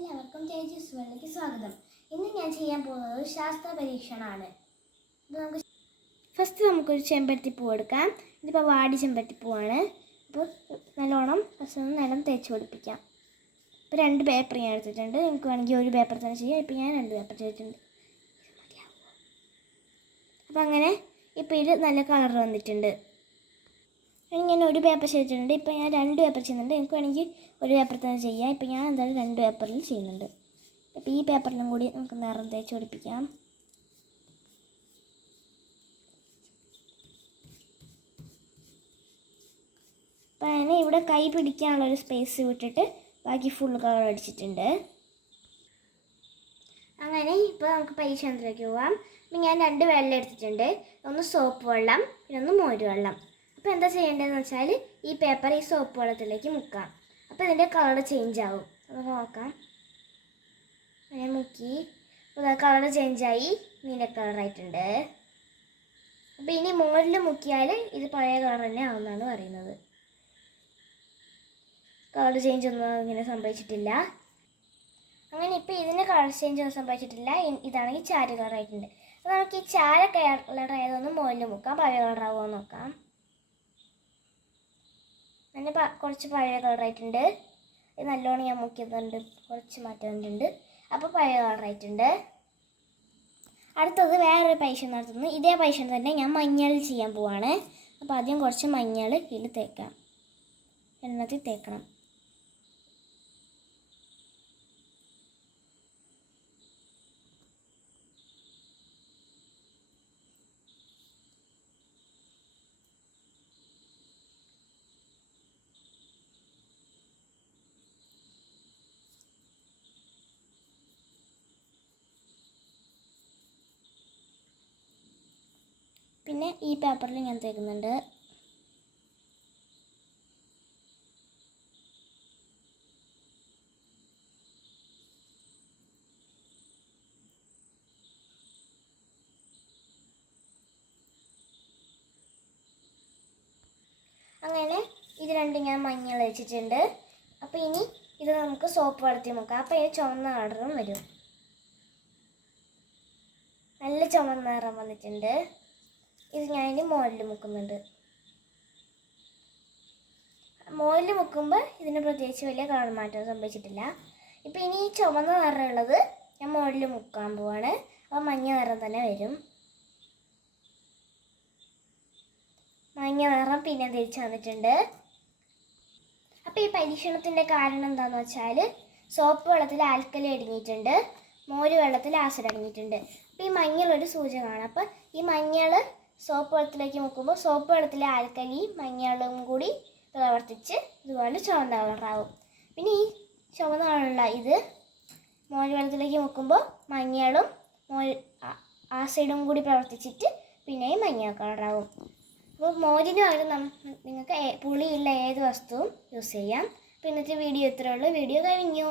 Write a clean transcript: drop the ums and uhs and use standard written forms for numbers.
എല്ലാവർക്കും തേജസ് വേൾഡിലേക്ക് സ്വാഗതം. ഇന്ന് ഞാൻ ചെയ്യാൻ പോകുന്നത് ഒരു ശാസ്ത്ര പരീക്ഷണമാണ്. ഫസ്റ്റ് നമുക്കൊരു ചെമ്പരത്തിപ്പൂ എടുക്കാം. ഇതിപ്പോൾ വാടി ചെമ്പരത്തിപ്പൂവാണ്. അപ്പോൾ നല്ലോണം നിലം തേച്ച് പിടിപ്പിക്കാം. ഇപ്പോൾ 2 പേപ്പർ ഞാൻ എടുത്തിട്ടുണ്ട്. നിങ്ങൾക്ക് വേണമെങ്കിൽ ഒരു പേപ്പർ തന്നെ ചെയ്യാം. ഇപ്പോൾ ഞാൻ 2 പേപ്പർ ചെയ്തിട്ടുണ്ട്. അപ്പോൾ അങ്ങനെ ഇപ്പോൾ ഇത് നല്ല കളർ വന്നിട്ടുണ്ട്. ഞാൻ ഒരു പേപ്പർ ചെയ്തിട്ടുണ്ട്. ഇപ്പോൾ ഞാൻ 2 പേപ്പർ ചെയ്യുന്നുണ്ട്. എനിക്ക് വേണമെങ്കിൽ ഒരു പേപ്പർ തന്നെ ചെയ്യാം. ഇപ്പോൾ ഞാൻ എന്തായാലും 2 പേപ്പറിൽ ചെയ്യുന്നുണ്ട്. അപ്പോൾ ഈ പേപ്പറിലും കൂടി നമുക്ക് നിറം തേച്ച് പിടിപ്പിക്കാം. അപ്പോൾ ഞാൻ ഇവിടെ കൈ പിടിക്കാനുള്ളൊരു സ്പേസ് വിട്ടിട്ട് ബാക്കി ഫുൾ കളർ അടിച്ചിട്ടുണ്ട്. അങ്ങനെ ഇപ്പോൾ നമുക്ക് പരീക്ഷണത്തിലേക്ക് പോവാം. അപ്പോൾ ഞാൻ 2 വെള്ളം എടുത്തിട്ടുണ്ട്. ഒന്ന് സോപ്പ് വെള്ളം, പിന്നെ ഒന്ന് മോര് വെള്ളം. അപ്പോൾ എന്താ ചെയ്യേണ്ടതെന്ന് വെച്ചാൽ ഈ പേപ്പർ ഈ സോപ്പ് വെള്ളത്തിലേക്ക് മുക്കാം. അപ്പോൾ ഇതിൻ്റെ കളർ ചേഞ്ച് ആവും. അപ്പോൾ നോക്കാം. അങ്ങനെ മുക്കി. അപ്പോൾ കളർ ചേഞ്ചായി നീല കളറായിട്ടുണ്ട്. അപ്പോൾ ഇനി മുകളിൽ മുക്കിയാൽ ഇത് പഴയ കളർ തന്നെ ആവുമെന്നാണ് പറയുന്നത്. കളർ ചേഞ്ച് ഒന്നും ഇങ്ങനെ സംഭവിച്ചിട്ടില്ല. അങ്ങനെ ഇപ്പോൾ ഇതിന് കളർ ചേഞ്ച് ഒന്നും സംഭവിച്ചിട്ടില്ല. ഇതാണെങ്കിൽ ചാര കളറായിട്ടുണ്ട്. അപ്പോൾ നമുക്ക് ഈ ചാര കളറായതൊന്ന് മുകളിൽ മുക്കാം. പഴയ കളറാവുമോ നോക്കാം. അങ്ങനെ കുറച്ച് പഴയ കളറായിട്ടുണ്ട്. ഇത് നല്ലോണം ഞാൻ മുക്കിയതുണ്ട്, കുറച്ച് മാറ്റം വന്നിട്ടുണ്ട്. അപ്പോൾ പഴയ കളറായിട്ടുണ്ട്. അടുത്തത് വേറൊരു പരീക്ഷണം നടത്തുന്നു. ഇതേ പരീക്ഷണം തന്നെ ഞാൻ മഞ്ഞൾ ചെയ്യാൻ പോവാണ്. അപ്പോൾ ആദ്യം കുറച്ച് മഞ്ഞൾ ഇതിൽ തേക്കാം. എണ്ണത്തിൽ തേക്കണം. പിന്നെ ഈ പേപ്പറിൽ ഞാൻ തേക്കുന്നുണ്ട്. അങ്ങനെ ഇത് രണ്ടും ഞാൻ മഞ്ഞൾ വെച്ചിട്ടുണ്ട്. അപ്പോൾ ഇനി ഇത് നമുക്ക് സോപ്പ് വെള്ളത്തിൽ മുക്കാം. അപ്പോൾ ഇത് ചുവന്ന കളറും വരും. നല്ല ചുവന്ന നിറം വന്നിട്ടുണ്ട്. ഇത് ഞാനിനി മോളിൽ മുക്കുന്നുണ്ട്. മോളിൽ മുക്കുമ്പോൾ ഇതിന് പ്രത്യേകിച്ച് വലിയ കളർ മാറ്റം സംഭവിച്ചിട്ടില്ല. ഇപ്പോൾ ഇനി ഈ ചുവന്ന നിറമുള്ളത് ഞാൻ മോളിൽ മുക്കാൻ പോവാണ്. അപ്പോൾ മഞ്ഞ നിറം തന്നെ വരും. മഞ്ഞ നിറം പിന്നെ തിരിച്ച് വന്നിട്ടുണ്ട്. അപ്പോൾ ഈ പരീക്ഷണത്തിൻ്റെ കാരണം എന്താണെന്ന് വെച്ചാൽ സോപ്പ് വെള്ളത്തിൽ ആൽക്കലി അടങ്ങിയിട്ടുണ്ട്, മോര് വെള്ളത്തിൽ ആസിഡ് അടങ്ങിയിട്ടുണ്ട്. അപ്പോൾ ഈ മഞ്ഞൾ ഒരു സൂചകമാണ്. അപ്പോൾ ഈ മഞ്ഞൾ സോപ്പ് വെള്ളത്തിലേക്ക് മുക്കുമ്പോൾ സോപ്പ് വെള്ളത്തിലെ ആൽക്കലി മഞ്ഞളും കൂടി പ്രവർത്തിച്ച് ഇതുപോലെ ചുവന്ന കളറാവും. പിന്നെ ഈ ചുവന്ന കളറുള്ള ഇത് മോര് വെള്ളത്തിലേക്ക് മുക്കുമ്പോൾ മഞ്ഞളും ആസിഡും കൂടി പ്രവർത്തിച്ചിട്ട് പിന്നെയും മഞ്ഞ കളറാവും. അപ്പോൾ മോരിന് പകരം നിങ്ങൾക്ക് പുളിയുള്ള ഏത് വസ്തുവും യൂസ് ചെയ്യാം. അപ്പോൾ ഇന്നത്തെ വീഡിയോ ഇത്രയേ ഉള്ളൂ. വീഡിയോ കഴിഞ്ഞു.